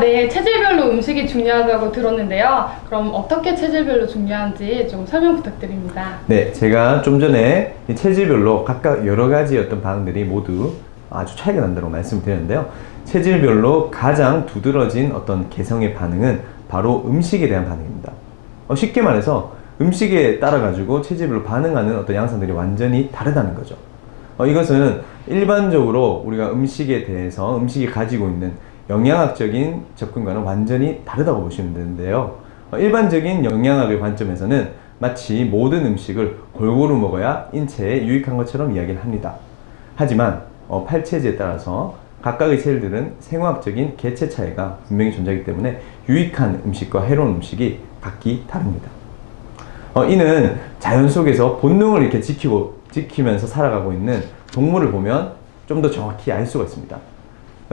네. 체질별로 음식이 중요하다고 들었는데요. 그럼 어떻게 체질별로 중요한지 좀 설명 부탁드립니다. 네, 제가 좀 전에 이 체질별로 각각 여러 가지 어떤 반응들이 모두 아주 차이가 난다고 말씀드렸는데요. 체질별로 가장 두드러진 어떤 개성의 반응은 바로 음식에 대한 반응입니다. 쉽게 말해서 음식에 따라 가지고 체질별로 반응하는 어떤 양상들이 완전히 다르다는 거죠. 이것은 일반적으로 우리가 음식에 대해서 음식이 가지고 있는 영양학적인 접근과는 완전히 다르다고 보시면 되는데요. 일반적인 영양학의 관점에서는 마치 모든 음식을 골고루 먹어야 인체에 유익한 것처럼 이야기를 합니다. 하지만 팔체제에 따라서 각각의 셀들은 생화학적인 개체 차이가 분명히 존재하기 때문에 유익한 음식과 해로운 음식이 각기 다릅니다. 이는 자연 속에서 본능을 이렇게 지키면서 살아가고 있는 동물을 보면 좀 더 정확히 알 수가 있습니다.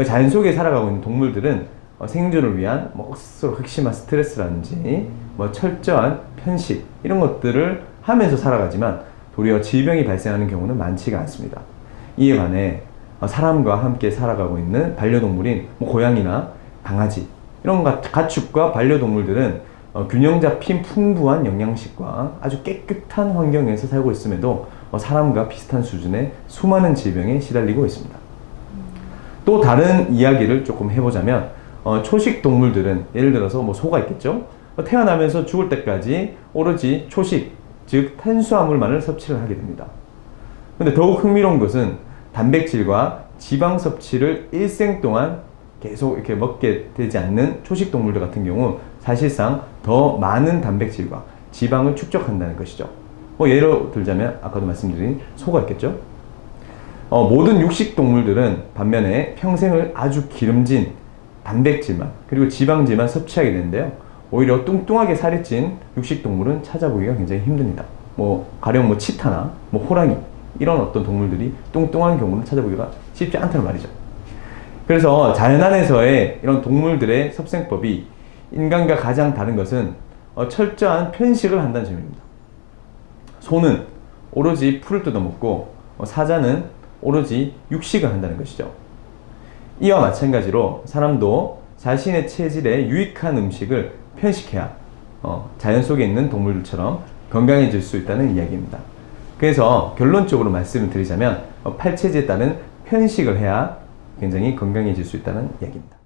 자연 속에 살아가고 있는 동물들은 생존을 위한 스스로 극심한 스트레스라든지 철저한 편식 이런 것들을 하면서 살아가지만 도리어 질병이 발생하는 경우는 많지가 않습니다. 이에 반해 사람과 함께 살아가고 있는 반려동물인 고양이나 강아지 이런 가축과 반려동물들은 균형 잡힌 풍부한 영양식과 아주 깨끗한 환경에서 살고 있음에도 사람과 비슷한 수준의 수많은 질병에 시달리고 있습니다. 또 다른 이야기를 조금 해보자면 초식 동물들은 예를 들어서 소가 있겠죠. 태어나면서 죽을 때까지 오로지 초식, 즉 탄수화물만을 섭취를 하게 됩니다. 근데 더욱 흥미로운 것은 단백질과 지방 섭취를 일생 동안 계속 이렇게 먹게 되지 않는 초식 동물들 같은 경우 사실상 더 많은 단백질과 지방을 축적한다는 것이죠. 예로 들자면 아까도 말씀드린 소가 있겠죠. 모든 육식 동물들은 반면에 평생을 아주 기름진 단백질만 그리고 지방질만 섭취하게 되는데요. 오히려 뚱뚱하게 살이 찐 육식 동물은 찾아보기가 굉장히 힘듭니다. 가령 치타나 호랑이 이런 어떤 동물들이 뚱뚱한 경우는 찾아보기가 쉽지 않다는 말이죠. 그래서 자연 안에서의 이런 동물들의 섭생법이 인간과 가장 다른 것은 철저한 편식을 한다는 점입니다. 소는 오로지 풀을 뜯어먹고 사자는 오로지 육식을 한다는 것이죠. 이와 마찬가지로 사람도 자신의 체질에 유익한 음식을 편식해야 자연 속에 있는 동물들처럼 건강해질 수 있다는 이야기입니다. 그래서 결론적으로 말씀을 드리자면 팔체제에 따른 편식을 해야 굉장히 건강해질 수 있다는 이야기입니다.